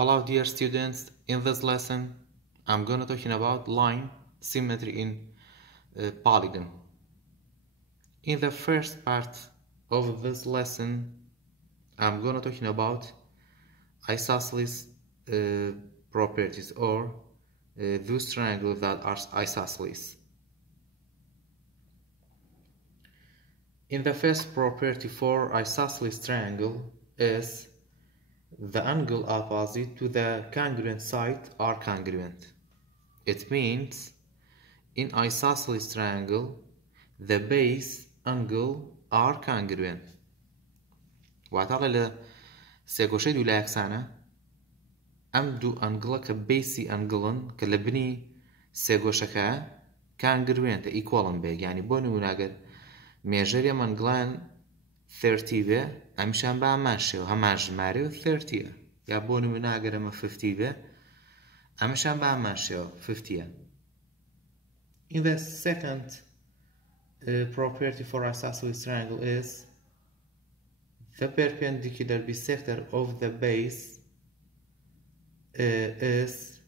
Hello dear students, in this lesson I'm gonna talking about line symmetry in polygon. In the first part of this lesson I'm gonna talking about isosceles properties or those triangles that are isosceles. In the first property for isosceles triangle is the angle opposite to the congruent side are congruent. It means in isosceles triangle the base angle are congruent. واتعالى سيقوشي دو لاكسانا ام دو انجلا كبيسي انجلن كلبني سيقوشكا congruent equal بيك يعني بونو مناقر ميجريا منجلان 30 به امشان با ماشي وهم جماري و 30 يا بونو مناقر اما 50 به امشان با ماشي و 50. In the second property for isosceles triangle is the perpendicular bisector of the base is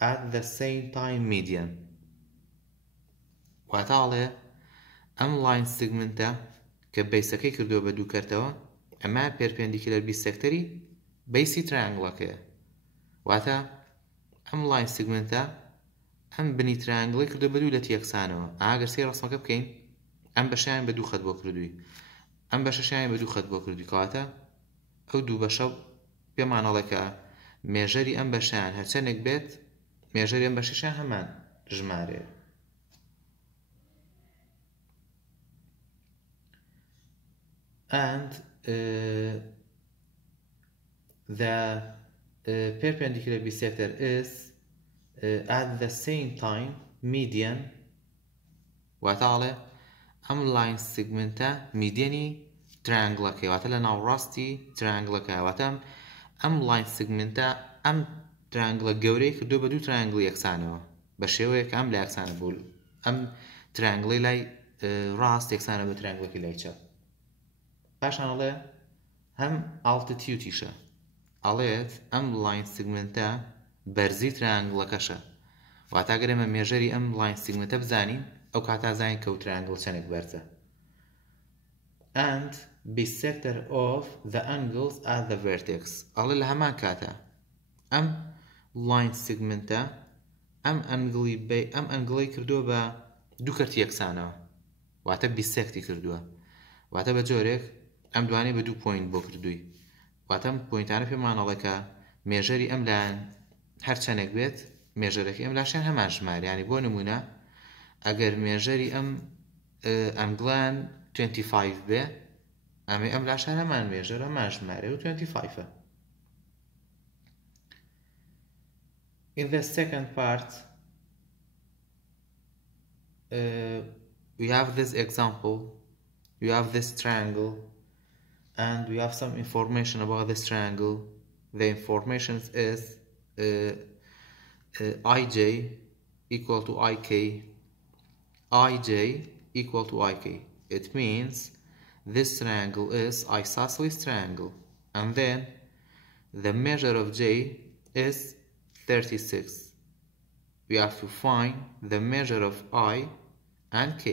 at the same time median. واتعالى ام line segmenta كبيسكي كردو بدو كرتوا اما perpendicular bisectory base triangle كه واتا ام line segmenta ام بني triangle كردو بدو لتي يكسانوا اگر سي رسمك بكين ام بشاين بدو خد بو كردوي ام بشاين بدو خد بو كردوي كواتا او دو بشا بمعنى لك ميجري ام بشاين هرچنك بيت ميجري ام بشاين همان جماري. And the perpendicular bisector is at the same time median. واتعالى ام line segmenta mediani triangle كي واتعالى ناو راستي triangle كي واتم ام line segmenta ام triangle جوري كدو بدو triangle يكسانوا بشيوه كام لا يكسانوا بول ام triangle لاي راست يكسانوا بتriangle كي لاي چپ باشان الله هم altitude يشه عليت ام line segmenta برزي triangle كشه واتاگر ما ميجري ام line segmenta بزانين او كاتا زين كو triangle چنك برزه. And bisector of the angles at the vertex الله لهمان كاتا ام line segmenta ام انجلي بي ام انجلي كردو با دو كرت يكسانا واتا bisect كردو واتا بجورك ام دواني بدو بوينت بو كردوي واتا ام بوينتانه في معنى لك ميجري ام لان هر چنك بيت ميجرك ام لاشان همان جمار يعني بو نمونه اگر ميجري ام انجلان 25 به ام لاشان همان ميجر همان جماره و 25. In the second part we have this example, we have this triangle and we have some information about this triangle. The information is ij equal to ik, ij equal to ik. It means this triangle is isosceles triangle and then the measure of j is 36. We have to find the measure of I and k.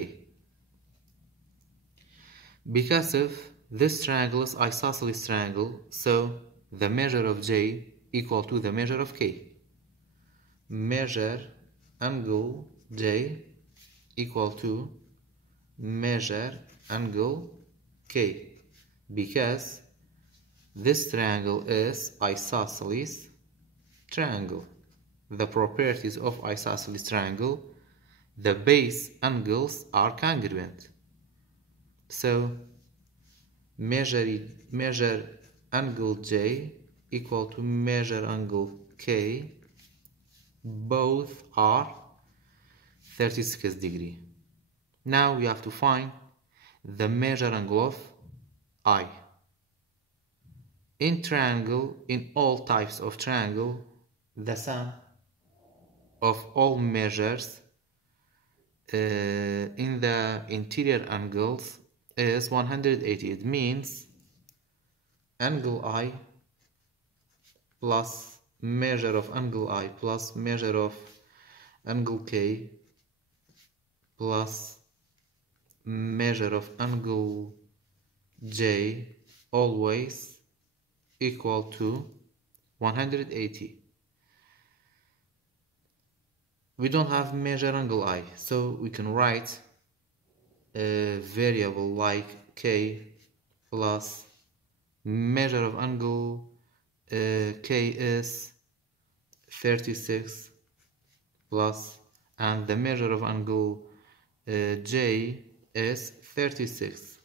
Because of this triangle is isosceles triangle, so the measure of j equal to the measure of k. Measure angle j equal to measure angle k because this triangle is isosceles triangle. The properties of isosceles triangle, the base angles are congruent. So measure angle j equal to measure angle k, both are 36 degree. Now we have to find the measure angle of I. In triangle, in all types of triangle, the sum of all measures in the interior angles is 180. It means angle I plus measure of angle I plus measure of angle K plus measure of angle J always equal to 180. We don't have measure angle I, so we can write a variable like K plus measure of angle K is 36 plus, and the measure of angle J is 36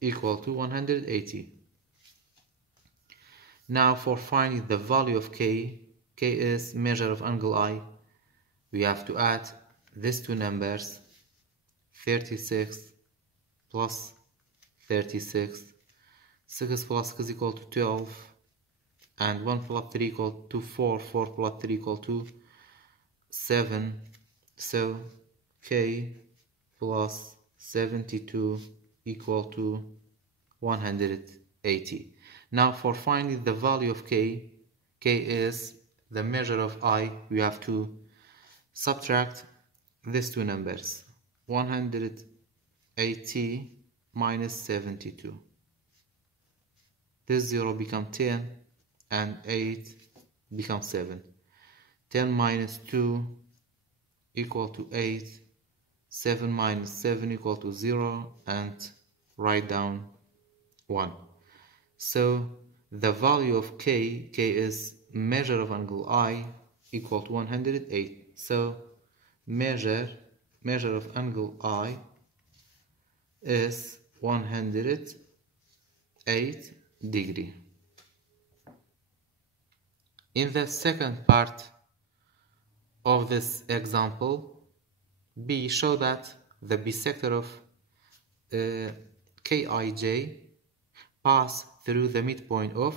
equal to 180. Now for finding the value of K is measure of angle I, we have to add these two numbers, 36 plus 36, 6 plus 6 is equal to 12, and 1 plus 3 equal to 4, 4 plus 3 equal to 7, so K plus 72 equal to 180. Now for finding the value of K is the measure of I, we have to subtract these two numbers, 180 minus 72. This 0 becomes 10 and 8 becomes 7. 10 minus 2 equal to 8. 7 minus 7 equal to 0, and write down 1. So the value of K is measure of angle I equal to 108. So measure of angle I is 108 degree. In the second part of this example, B, show that the bisector of Kij pass through the midpoint of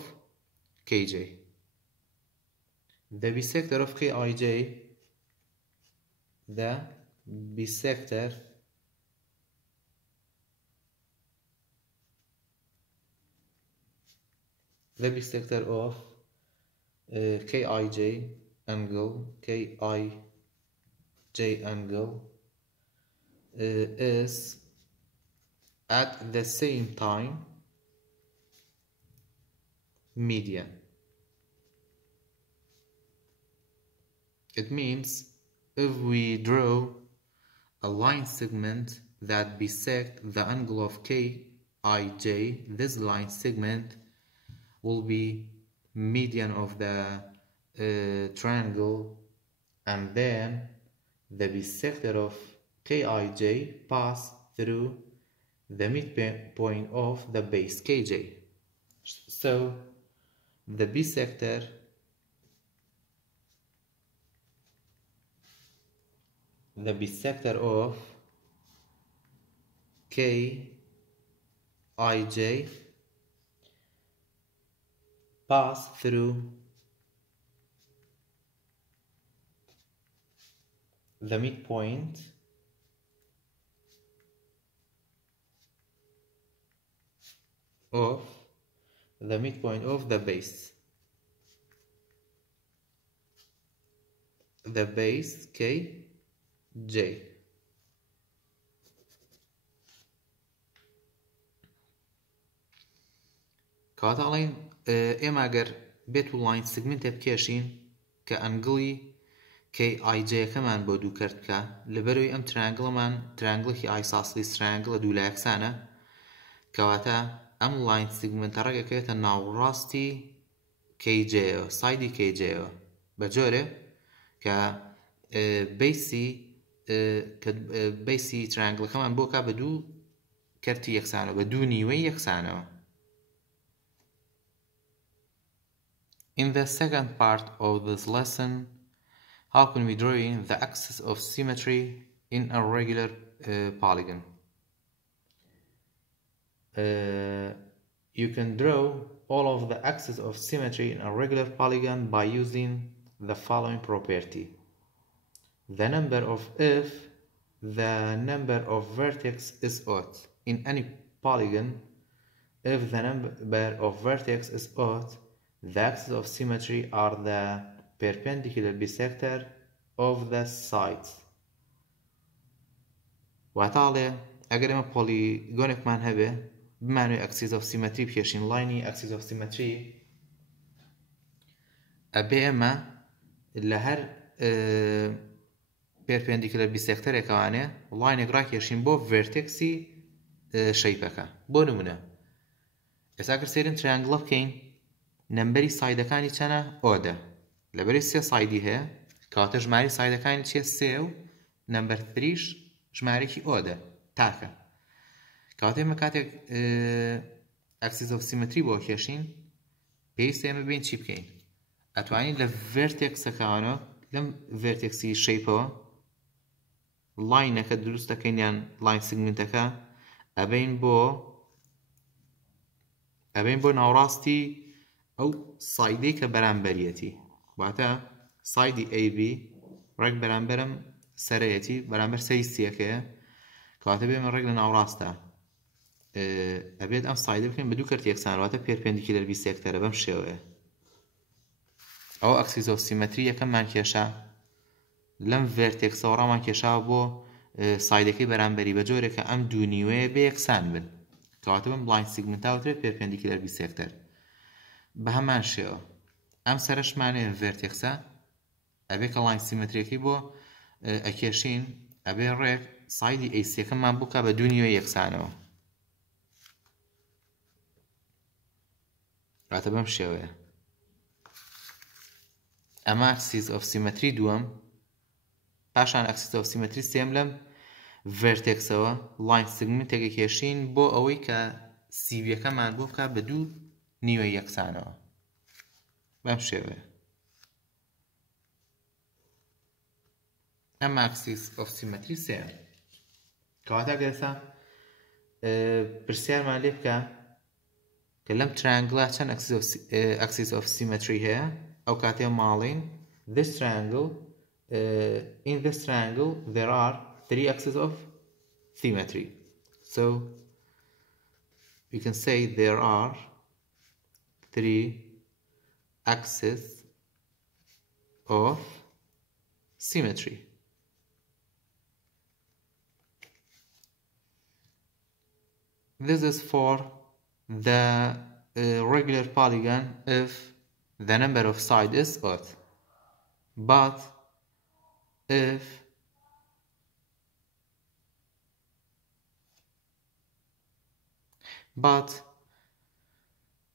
Kj. The bisector of Kij, the bisector of Kij angle is at the same time median. It means if we draw a line segment that bisects the angle of Kij, this line segment will be median of the triangle, and then the bisector of Kij pass through the midpoint of the base Kj. So the bisector of Kij pass through the midpoint of the base Kj. كاتالين اما اگر بيت لاين سيجمنت بكيشين كانجلي KIJ كمان بودو كرتكا لبروي ام ترانجل هي ايساسليس ترانجل دو لاكسانا كواتا ام لاين سيجمنت رقا كيتا ناو راستي KJ سايدي KJ بجوره كا بيسي ترانجل كمان بوكا بدو كرتي يكسانو بدو نيوي يكسانو. In the second part of this lesson, how can we draw in the axis of symmetry in a regular polygon? You can draw all of the axes of symmetry in a regular polygon by using the following property. If the number of vertex is odd in any polygon, if the number of vertex is odd, the axes of symmetry are the perpendicular bisector of the sides واتاڵێ ئەگەر ئێمە پۆلیگۆنێکمان هەبێ بمانوێ ئەکسیس ئۆف سیمەتری بکێشین لاینی ئەکسیس ئۆف سیمەتری ئەبێ ئێمە لە هەر perpendicular bisectorێکەوانێ لاینێک ڕاکێشین بۆ ڤێرتێکسی شەیپەکە بۆ نمونە ئێستا ئەگەر سێرن تریانگڵە بکەین نەمبەری سایدەکانی چەنە ئۆدە لەبەری سێ سایدی هەیە کەواتە ژماری سایدەکانی چیە سێ و نمبەر 3ش ژمارێکی ئۆدە تاکە کەواتە ئێمە کاتێک ئەکسیس ئۆف سیمەتری بۆ کێشین پێویستە ئێمە بین چی بکەین ئەتوانین لە ڤێرتێکسەکانە لەم ڤێرتێکسی شەیپەوە لاینەکە دروست دەکەین یان لاین سگمنتەکە ئەبین بۆ ناوڕاستی ئەو سایدەی کە بەرامبەریەتی واتە سایدی AB ڕێک بەرامبەرم سەرەیەتی بەرامبەر سەری سیەکەیە کەواتە بێمە ڕێک لە ناوڕاستە ئەبێت ئەم سایدە بکەین بە دوو کەرت یەکسان واتە perpendicular bisector بەم شێوەیە ئەو ئەکسیس ئۆف سیمەتری یەکەممان کێشا لەم ڤێرتێکسەوە ڕامان کێشاوە بۆ سایدەکەی بەرامبەری بە جۆرێکە ئەم دوو نیوەیە بە یەکسان بن کەواتە بم لاین سیگمنتاوترێت perpendicular bisector بە هەمان شێوە ئەم سەرشمانەیە ڤێرتێکسە ئەبێ کە لاین سیمەتریەکەی بۆ ئەکێشین ئەبێ ڕێک سایدی ئەیسیەکەمان بووکە بە دوو نیوە یەکسانەوە واتە بەم شێوەیە ئەمە ئەکسیس ئۆف سیمەتری دووەم پاشان ئەکسیس ئۆف سیمەتری سێم لەم ڤێرتێکسەوە لاین سگمنتێکە کێشین بۆ ئەوەی کە سیبیەکەمان بۆ بکە بە دوو نیوە یەکسانەوە بەم شێوەیە ئەمە ئەکسیس ئۆف سیمەتری سێم کەواتە گەرسا پرسیارمان لێ بکە کە لەم ترایانگڵە چەند ئەکسیس ئۆف سیمەتری هەیە ئەو کاتێ ماڵین this triangle in this triangle there are 3 axes of symmetry so we can say there are 3 axes of symmetry this is for the regular polygon if the number of sides is odd but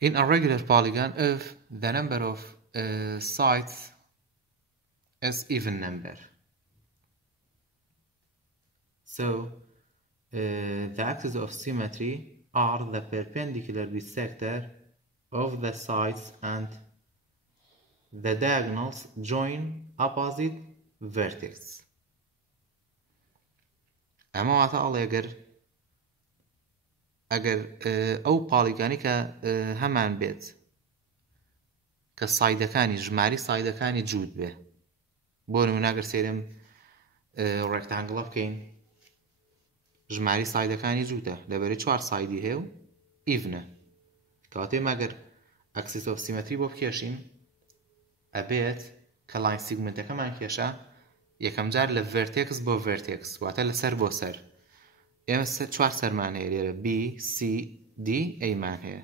in a regular polygon if the number of sides is even number so the axes of symmetry are the perpendicular bisector of the sides and the diagonals join opposite vertex ئەمە واتە ئەڵێ ئەگەر ئەو پاڵیگانی کە هەمان بێت کە سایدەکانی ژماری سایدەکانی جوود بێ بۆ نمونە ئەگەر سێرم ڕێکتانگڵە بکەین ژماری سایدەکانی جوودە لەبەری 4 سایدی هەیە و ئیڤنە کەواتە ئەگەر ئەکسیس ئۆف سیمەتری بۆ بکێشین ئەبێت کە لاین سیگمنتەکەمان کێشە یەکەم جار لە ڤێرتێکس بۆ ڤێرتێکس واتە لە سەر بۆ سەر ئێمە 4 سەرمان هەیە لێرە B C D A مان هەیە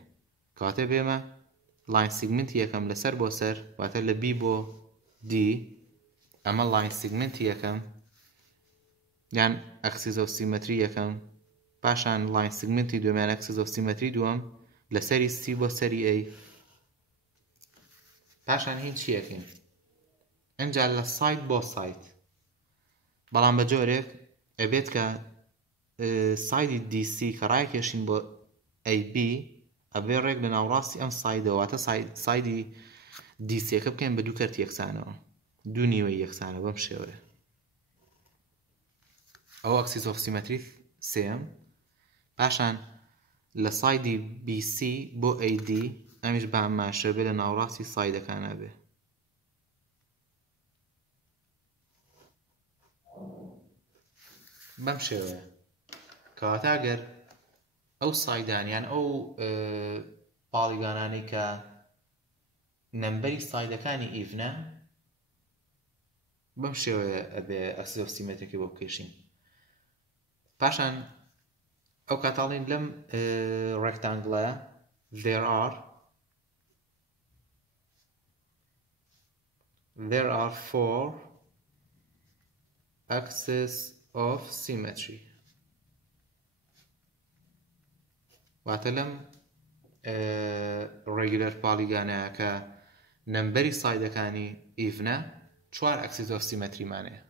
کەواتە بێمە لاین سیگمنتی یەکەم لە سەر بۆ سەر واتە لە B بۆ D ئەمە لاین سیگمنتی یەکەم یان ئەکسیس ئۆف سیمەتری یەکەم پاشان لاین سیگمنتی دووەمیان ئەکسیس ئۆف سیمەتری دووەم لە سەری C بۆ سەری A پاشان هین چی یەکەین ئەنجا لە سایت بۆ سایت بەڵام بە جۆرێک ئەبێت کە سایدی DC کە ڕایکێشین بۆ AB ئەبێ ڕێک لە ناوڕاستی ئەم سایدەوە واتە سایدی دیسیەکە بکەین بە دوو کەرت یەکسانەوە دوو نیوەی یەکسانە بەم شێوەیە ئەو ئەکسیس ئۆف سیمەتری سێم پاشان لە سایدی BC بۆ AD ئەمیش بە هەمان شێوە بێ لە ناوڕاستی سایدەکانە بێ بەم شێوەیە کەواتە ئەگەر ئەو سایدانیان ئەو پاڵیگانانی کە نەمبەری سایدەکانی ئیڤنە بەم شێوەیە ئەبێ ئەکسس ئۆف سیمەتریکی بۆ بکەشین. پاشان ئەو کاتاڵین لەم ڕێکتانگڵە there are 4 axes of symmetry. واتە لەم regular polygonەیە کە نەمبەری سایدەکانی ئیڤنە 4 axes of symmetry مانەیە.